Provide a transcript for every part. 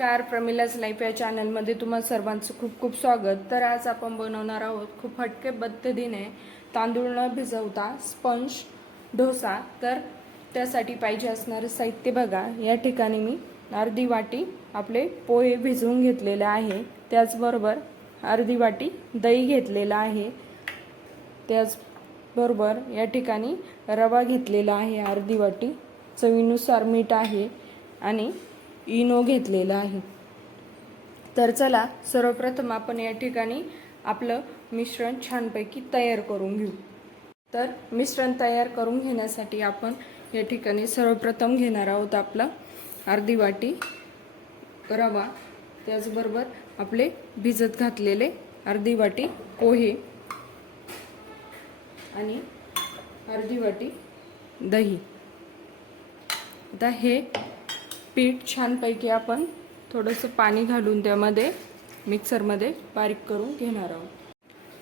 नमस्कार. प्रमिलाच लाईफ या चॅनलमध्ये तुम्हा सर्वांचं खूप खूप स्वागत. तर आज आपण बनवणार आहोत खूप हटके पद्धतीने तांदूळ न भिजवता स्पंज डोसा. तर त्यासाठी पाहिजे असणारे साहित्य बघा. या ठिकाणी मी अर्धी वाटी आपले पोहे भिजवून घेतलेले आहे. त्याचबरोबर अर्धी वाटी दही घेतलेलं आहे. त्याचबरोबर या ठिकाणी रवा घेतलेला आहे. अर्धी वाटी चवीनुसार मीठ आहे. आणि इनो घेतलेला आहे. तर चला सर्वप्रथम आपण या ठिकाणी आपलं मिश्रण छानपैकी तयार करून घेऊ. तर मिश्रण तयार करून घेण्यासाठी आपण या ठिकाणी सर्वप्रथम घेणार आहोत आपला अर्धी वाटी रवा. त्याचबरोबर आपले भिजत घातलेले अर्धी वाटी पोहे आणि अर्धी वाटी दही. आता हे पीठ छानपैकी आपण थोडंसं पाणी घालून त्यामध्ये मिक्सरमध्ये बारीक करून घेणार आहोत.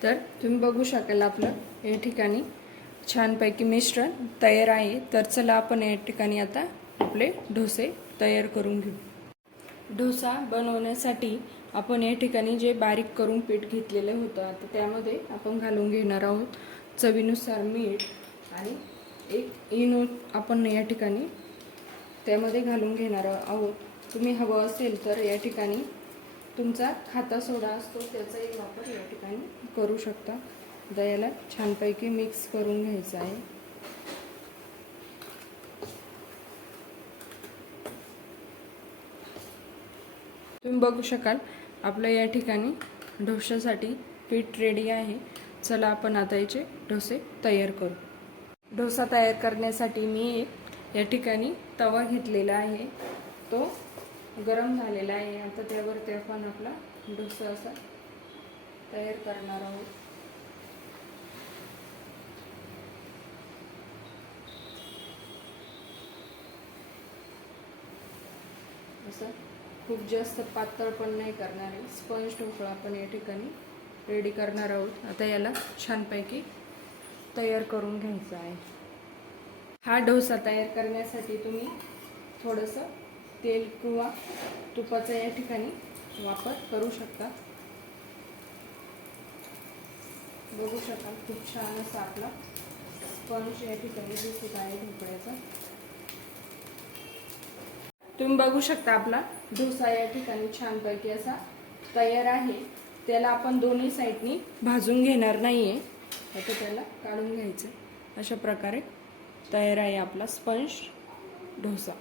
तर तुम्ही बघू शकाल आपलं या ठिकाणी छानपैकी मिश्रण तयार आहे. तर चला आपण या ठिकाणी आता आपले डोसे तयार करून घेऊ. डोसा बनवण्यासाठी आपण या ठिकाणी जे बारीक करून पीठ घेतलेलं होतं आता त्यामध्ये आपण घालून घेणार आहोत चवीनुसार मीठ आणि एक इनो आपण या ठिकाणी त्यामध्ये घालून घेणार आहोत. तुम्ही हवं असेल तर या ठिकाणी तुमचा खाता सोडा असतो त्याचाही वापर या ठिकाणी करू शकता. दह्याला छानपैकी मिक्स करून घ्यायचं आहे. तुम्ही बघू शकाल आपलं या ठिकाणी डोशासाठी पीठ रेडी आहे. चला आपण आता याचे डोसे तयार करू. डोसा तयार करण्यासाठी मी एक या ठिकाणी तवा घेतलेला आहे. तो गरम झालेला आहे. आता त्यावरती आपण आपला डोसा असा तयार करणार आहोत. असं खूप जास्त पातळ पण नाही करणार आहे. स्पंज ढोकळा आपण या ठिकाणी रेडी करणार आहोत. आता याला छानपैकी तयार करून घ्यायचं आहे. हा डोसा तयार करण्यासाठी तुम्ही थोडंसं तेल किंवा तुपाचा या ठिकाणी वापर करू शकता. बघू शकाल खूप छान असा आपला स्पंज या ठिकाणी दिसत आहे ढोकळ्याचा. तुम्ही बघू शकता आपला डोसा या ठिकाणी छानपैकी असा तयार आहे. त्याला आपण दोन्ही साईडनी भाजून घेणार नाही आहे आता त्याला काढून घ्यायचं. अशा प्रकारे तयार आहे आपला स्पंज डोसा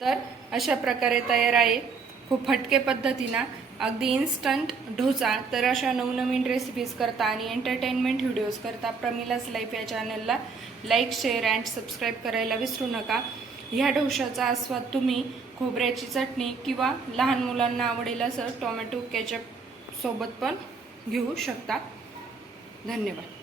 तर अशा प्रकारे तयार आहे खूप फटके पद्धतीनं अगदी इन्स्टंट डोसा तर अशा नवनवीन रेसिपीज करता आणि एंटरटेनमेंट व्हिडिओज करता प्रमिलास लाईफ या चॅनलला लाईक शेअर अँड सबस्क्राईब करायला विसरू नका. ह्या डोशाचा आस्वाद तुम्ही खोबऱ्याची चटणी किंवा लहान मुलांना आवडेल असं टोमॅटो केचप सोबत पण घेऊ शकता. धन्यवाद.